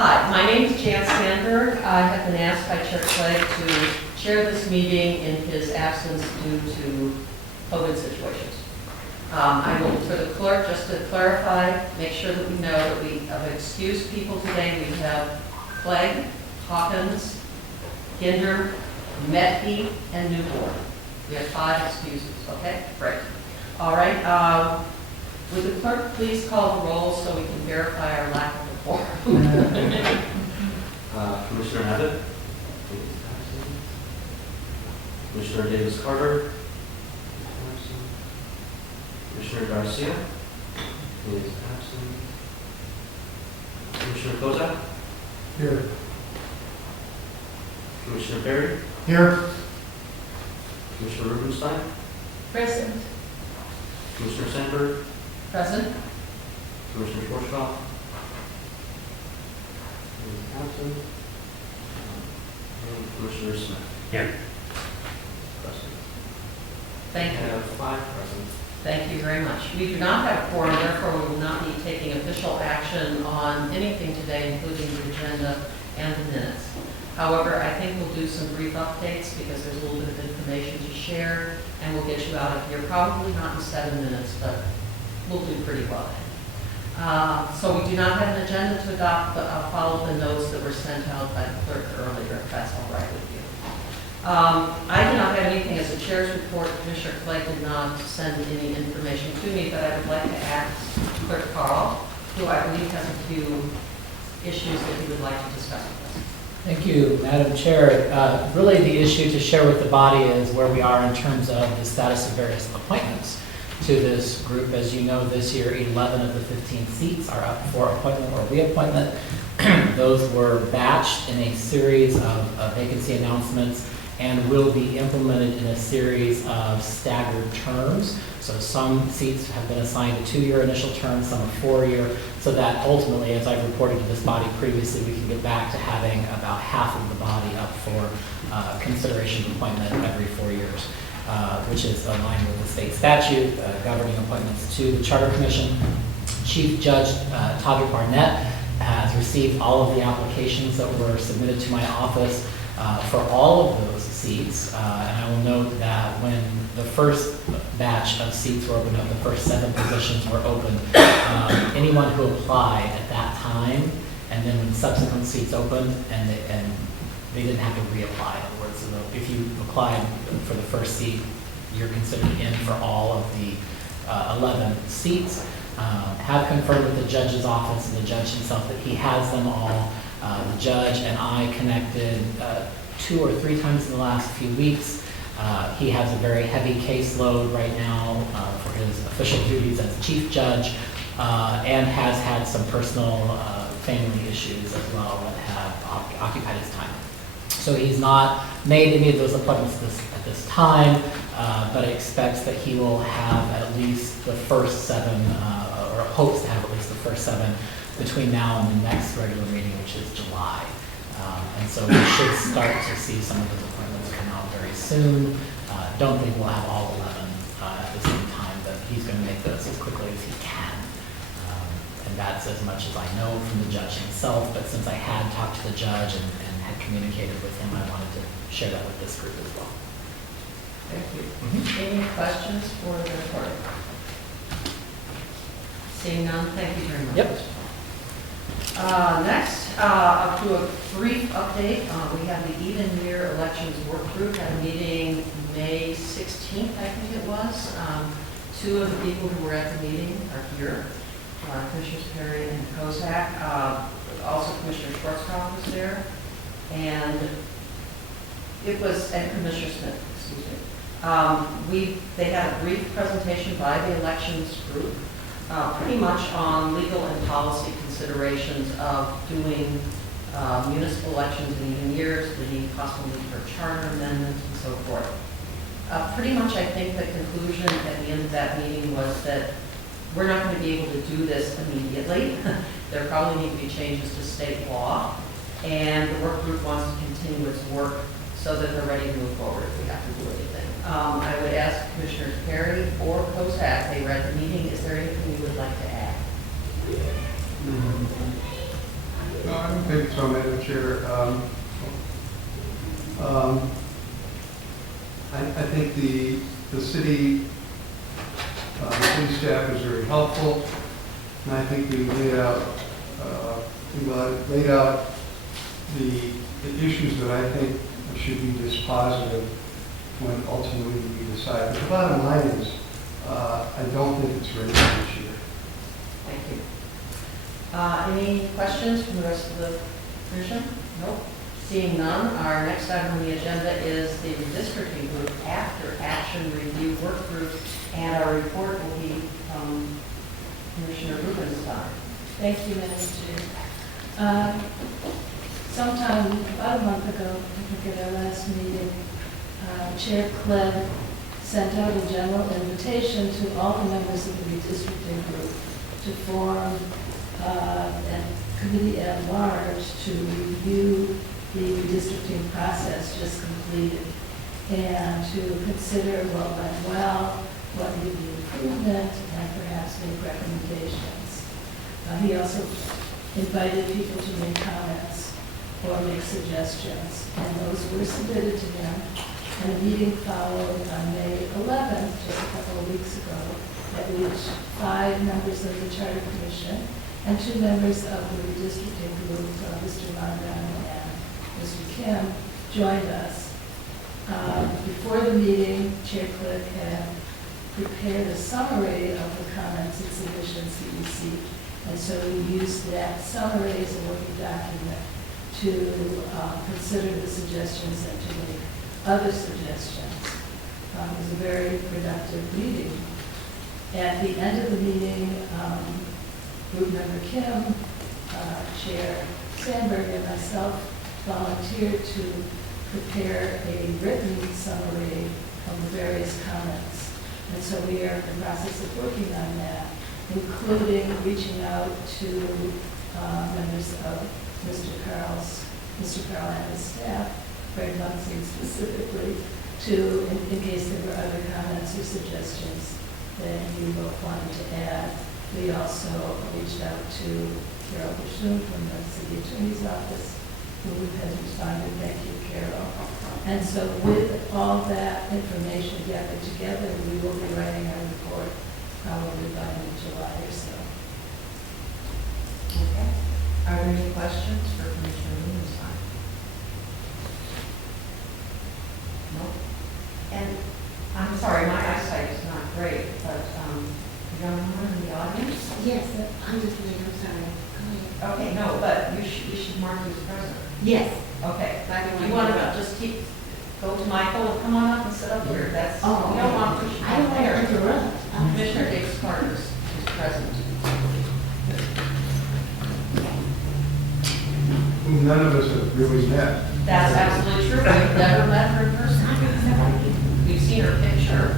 Hi, my name is Jan Sandberg. I have been asked by Chair Clegg to chair this meeting in his absence due to COVID situations. I will, for the clerk, just to clarify, make sure that we know that we have excused people today. We have Clegg, Hawkins, Ginder, Metke, and Newborn. We have 5 excuses, okay? Great. All right, would the clerk please call the roll so we can verify our lack of a quorum? Commissioner Abbott? Commissioner Davis Carter? Commissioner Garcia? He is absent. Commissioner Kozak? Here. Commissioner Perry? Here. Commissioner Rubenstein? Present. Commissioner Sandberg? Present. Commissioner Schwarzkopf? He is absent. And Commissioner Smith? Here. Present. Thank We you. have 5 present. Thank you very much. We do not have a quorum, therefore we will not be taking official action on anything today, including the agenda and the minutes. However, I think we'll do some brief updates because there's a little bit of information to share, and we'll get you out of here, probably not in 7 minutes, but we'll do pretty well. So we do not have an agenda to adopt, but I'll follow the notes that were sent out by the clerk earlier, if that's all right with you. I do not have anything as a chair's report. Commissioner Clegg did not send any information to me, but I would like to ask Clerk Carl, who I believe has a few issues that he would like to discuss with us. Thank you, Madam Chair. Really, the issue to share with the body is where we are in terms of the status of various appointments to this group. As you know, this year, 11 of the 15 seats are up for appointment or reappointment. Those were batched in a series of vacancy announcements and will be implemented in a series of staggered terms. So some seats have been assigned a 2-year initial term, some a 4-year, so that ultimately, as I've reported to this body previously, we can get back to having about half of the body up for consideration of appointment every 4 years, which is aligned with the state statute governing appointments to the Charter Commission. Chief Judge Todrick Barnett has received all of the applications that were submitted to my office for all of those seats, and I will note that when the first batch of seats were opened up, the first 7 positions were opened, anyone who applied at that time, and then when subsequent seats opened, and they didn't have to reapply. In other words, so if you applied for the first seat, you're considered in for all of the 11 seats. Have confirmed with the judge's office and the judge himself that he has them all. The judge and I connected 2 or 3 times in the last few weeks. He has a very heavy caseload right now for his official duties as chief judge, and has had some personal family issues as well that have occupied his time. So he's not made any of those appointments at this time, but expects that he will have at least the first 7, or hopes to have at least the first 7 between now and the next regular meeting, which is July. And so we should start to see some of those appointments come out very soon. Don't think we'll have all 11 at the same time, but he's going to make those as quickly as he can. And that's as much as I know from the judge himself, but since I had talked to the judge and had communicated with him, I wanted to share that with this group as well. Thank you. Any questions for the clerk? Seeing none, thank you very much. Yep. Next, I'll do a brief update. We have the even year elections work group had a meeting May 16th, I think it was. 2 of the people who were at the meeting are here, Commissioners Perry and Kozak. Also Commissioner Schwarzkopf was there, and Commissioner Smith, excuse me. They had a brief presentation by the elections group, pretty much on legal and policy considerations of doing municipal elections in even years, the need possibly for charter amendments and so forth. Pretty much I think the conclusion at the end of that meeting was that we're not going to be able to do this immediately. There probably need to be changes to state law, and the work group wants to continue its work so that they're ready to move forward if we have to do anything. I would ask Commissioners Perry or Kozak, they read the meeting, is there anything you would like to add? No, I don't think so, Madam Chair. I think the city staff is very helpful, and I think we laid out the issues that I think should be dispositive when ultimately we decide. But the bottom line is, I don't think it's ready this year. Thank you. Any questions from the rest of the commission? Nope. Seeing none, our next item on the agenda is the redistricting group after action review work group, and our report will be from Commissioner Rubenstein. Thank you, Madam Chair. Sometime about a month ago, I think at our last meeting, Chair Clem sent out a general invitation to all the members of the redistricting group to form a committee at large to review the redistricting process just completed and to consider what went well, what needed improvement, and perhaps make recommendations. He also invited people to make comments or make suggestions, and those were submitted to him. And a meeting followed on May 11th, just a couple of weeks ago, at which 5 members of the Charter Commission and 2 members of the redistricting group, Mr. Mondon and Mr. Kim, joined us. Before the meeting, Chair Click had prepared a summary of the comments and submissions he received, and so we used that summary as a working document to consider the suggestions and to make other suggestions. It was a very productive meeting. At the end of the meeting, Group Member Kim, Chair Sandberg, and myself volunteered to prepare a written summary of the various comments. And so we are in the process of working on that, including reaching out to members of Mr. Carl and his staff, Greg Munson specifically, in case there were other comments or suggestions that you both wanted to add. We also reached out to Carol Bashun from the City Attorney's Office, who has responded. Thank you, Carol. And so with all that information gathered together, we will be writing our report probably by mid-July or so. Okay. Are there any questions for Commissioner Rubenstein? No? And I'm sorry, my eyesight is not great, but young woman in the audience? Yes, I'm just leaving, I'm sorry. Go ahead. Okay, no, but we should mark you as present. Yes. Okay. You want to just go to Michael and come on up and sit up here? That's, we don't want to push you I don't want there. to interrupt. Commissioner Davis Carter is present. Whom none of us have really met. That's absolutely true. We've never met her in person. We've seen her picture.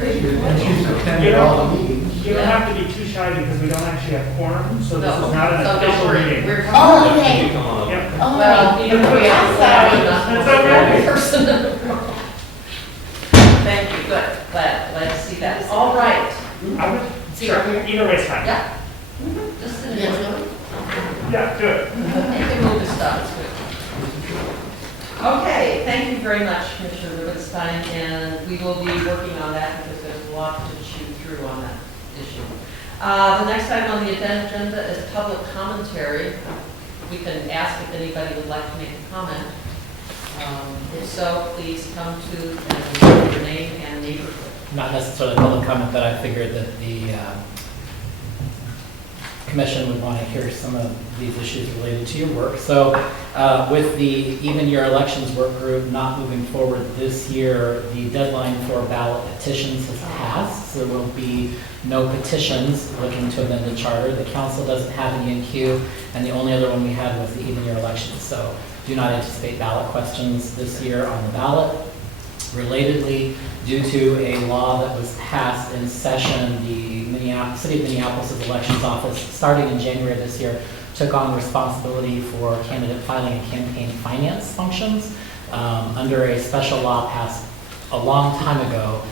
And she's attended all the meetings. You don't have to be too shy because we don't actually have quorum, so this is not an So don't official worry. meeting. We're Oh, okay. Come on up. Yep. Oh, Well, even if we have That's okay. person in the room. Thank you, good. Glad to see that. All right. I would, sure, either way is fine. Yeah. Just sit in. Yeah, do it. You can move the stuff, it's good. Okay, thank you very much, Commissioner Rubenstein, and we will be working on that because there's a lot to chew through on that issue. The next item on the agenda is public commentary. We can ask if anybody would like to make a comment. If so, please come to and give your name and neighborhood. Not necessarily public comment, but I figured that the commission would want to hear some of these issues related to your work. So with the Even Your Elections work group not moving forward this year, the deadline for ballot petitions has passed. So there will be no petitions looking to amend the charter. The council doesn't have any in queue, and the only other one we had was the Even Your Elections. So do not anticipate ballot questions this year on the ballot. Relatedly, due to a law that was passed in session, the City of Minneapolis' elections office, starting in January of this year, took on responsibility for candidate filing and campaign finance functions. Under a special law passed a long time ago,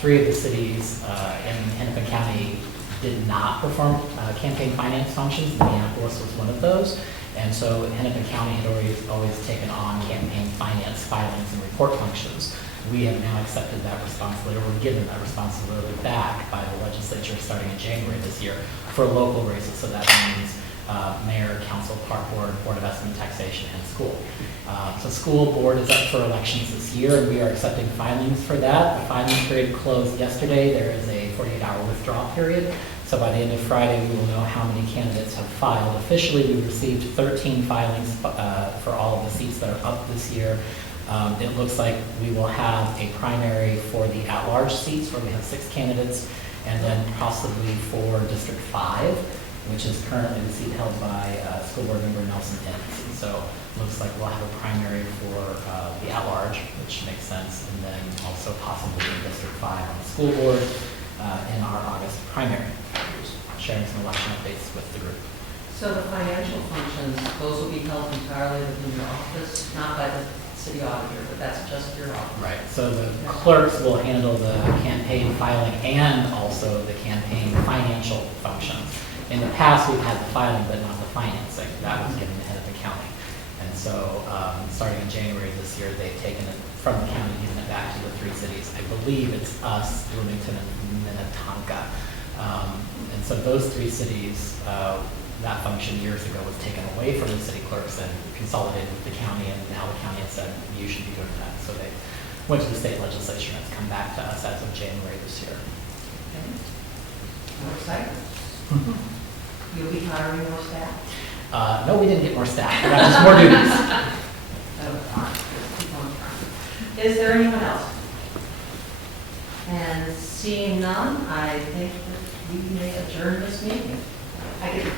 3 of the cities in Hennepin County did not perform campaign finance functions. Minneapolis was one of those. And so Hennepin County had always taken on campaign finance filings and report functions. We have now accepted that responsibility, or we're given that responsibility back by the legislature starting in January this year for local races. So that means mayor, council, park board, board of estimate, taxation, and school. So school board is up for elections this year, and we are accepting filings for that. The filing period closed yesterday. There is a 48-hour withdrawal period. So by the end of Friday, we will know how many candidates have filed. Officially, we received 13 filings for all of the seats that are up this year. It looks like we will have a primary for the at-large seats, where we have 6 candidates, and then possibly for District 5, which is currently the seat held by School Board Member Nelson Innes. And so it looks like we'll have a primary for the at-large, which makes sense, and then also possibly in District 5 on the school board in our August primary. Sharing some election updates with the group. So the financial functions, those will be held entirely within your office, not by the city auditor, but that's just your office. Right, so the clerks will handle the campaign filing and also the campaign financial functions. In the past, we've had the filing, but not the financing. That was given to Hennepin County. And so, starting in January this year, they've taken it from the county, given it back to the 3 cities. I believe it's us, Bloomington, and Minnetonka. And so those 3 cities, that function years ago was taken away from the city clerks and consolidated with the county, and now the county has said, you should be doing that. So they went to the state legislature, and it's come back to us as of January this year. Okay. More excited? You'll be hiring more staff? No, we didn't get more staff, we got just more duties. Oh, fine. Keep on trying. Is there anyone else? And seeing none, I think that we may adjourn this meeting. I get to